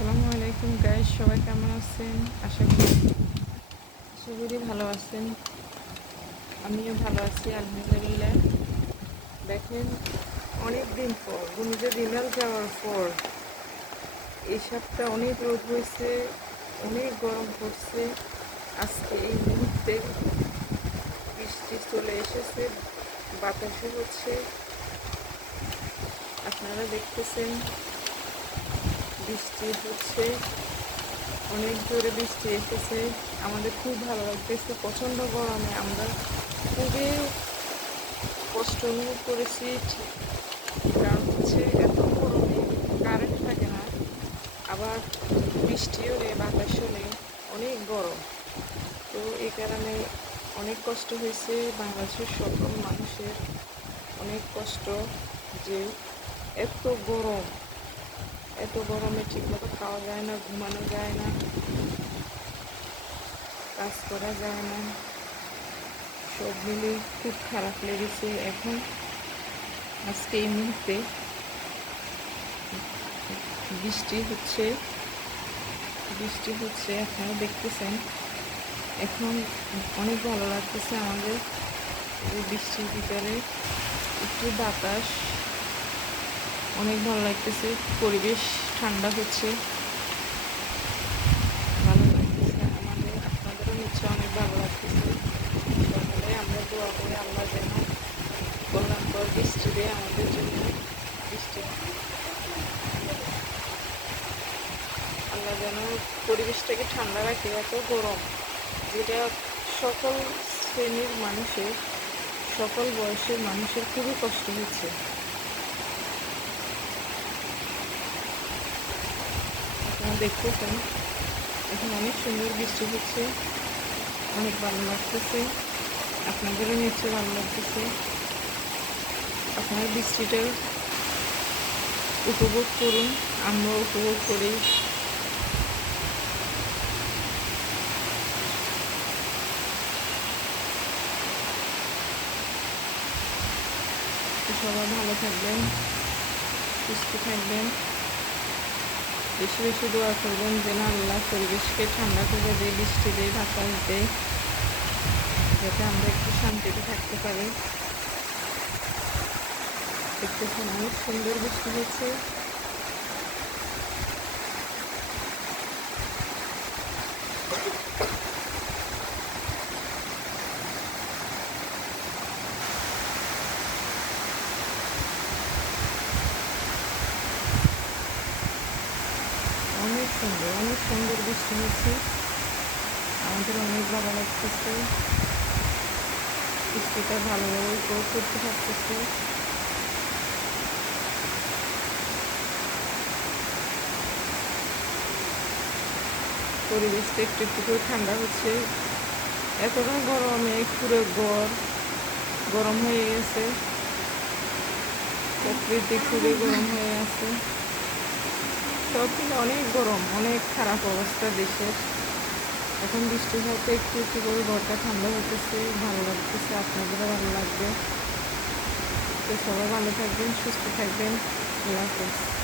আসসালামু আলাইকুম গাইস সবাই কেমন আছেন? আশা করি আশা করি ভালো আছেন। আমিও ভালো আছি, আলহামদুলিল্লাহ। দেখেন অনেক দিন পর গুনিজে দিনাল যাওয়ার পর, এই সপ্তাহ অনেক রোদ হয়েছে, অনেক গরম পড়ছে। আজকে এই মুহূর্তে বৃষ্টি চলে এসেছে, বাতাসও হচ্ছে। আপনারা দেখতেছেন বৃষ্টি হচ্ছে। অনেক জোরে বৃষ্টি এসেছে। আমাদের খুব ভালো লাগতেছে। প্রচণ্ড গরমে আমরা খুবই কষ্ট অনুভব করেছি। কারণ হচ্ছে এত গরমে কারেন্ট থাকে না। আবার বৃষ্টিও নেই বাতাসও নেই অনেক গরম। তো এই কারণে অনেক কষ্ট হয়েছে। বাংলাদেশের সকল মানুষের অনেক কষ্ট যে এত গরম। এত গরমে ঠিকমতো খাওয়া যায় না, ঘুমানো যায় না, কাজ করা যায় না। সব মিলে খুব খারাপ লেগেছে এখন, আজকে এই মুহূর্তে। বৃষ্টি হচ্ছে বৃষ্টি হচ্ছে, আপনারা দেখতেছেন। এখন অনেক ভালো লাগতেছে আমাদের, এই বৃষ্টির ভিতরে। একটু বাতাস। অনেক ভালো লাগতেছে, পরিবেশ ঠান্ডা হচ্ছে। ভালো লাগতেছে, আমাদের, আপনাদেরও নিশ্চয় অনেক ভালো লাগতেছে। সকালে আমরা দোয়া করি আল্লাহ যেন কল্যাণকর বৃষ্টি দেয় আমাদের জন্য বৃষ্টি আল্লাহ যেন পরিবেশটাকে ঠান্ডা রাখে, এত গরম। যেটা সকল শ্রেণির মানুষের, সকল বয়সের মানুষের খুবই কষ্ট হচ্ছে। দেখতেছেন, এখন অনেক সুন্দর বৃষ্টি হচ্ছে, অনেক ভালো লাগতেছে, আপনাদেরও নিশ্চয় ভালো লাগতেছে। আপনারা বৃষ্টিটা উপভোগ করুন, আমরাও উপভোগ করি। সবাই ভালো থাকবেন, সুস্থ থাকবেন। বেশি বেশি দোয়া করবেন যেন আল্লাহ পরিবেশকে ঠান্ডা করে দেয়, বৃষ্টি দেয় বাতাস দেয় যাতে আমরা একটু শান্তিতে থাকতে পারি। দেখতেছেন অনেক সুন্দর বৃষ্টি হচ্ছে। অনেক সুন্দর অনেক সুন্দর বৃষ্টি হচ্ছে। আমাদের অনেক ভালো লাগতেছে। বৃষ্টিটা ভালোভাবে উপভোগ করতে থাকতেছে পরিবেশটা একটু একটু করে ঠান্ডা হচ্ছে। এতটা গরমে পুরো গড় গরম হয়ে গেছে। প্রকৃতি খুবই গরম হয়ে আছে। সব কিন্তু অনেক গরম, অনেক খারাপ অবস্থা দেশের। এখন বৃষ্টি হতে একটু একটু করে ঘরটা ঠান্ডা হতেছে, ভালো লাগতেছে, আপনাদেরও ভালো লাগবে। তো সবাই ভালো থাকবেন, সুস্থ থাকবেন। আল্লাহ হাফেজ।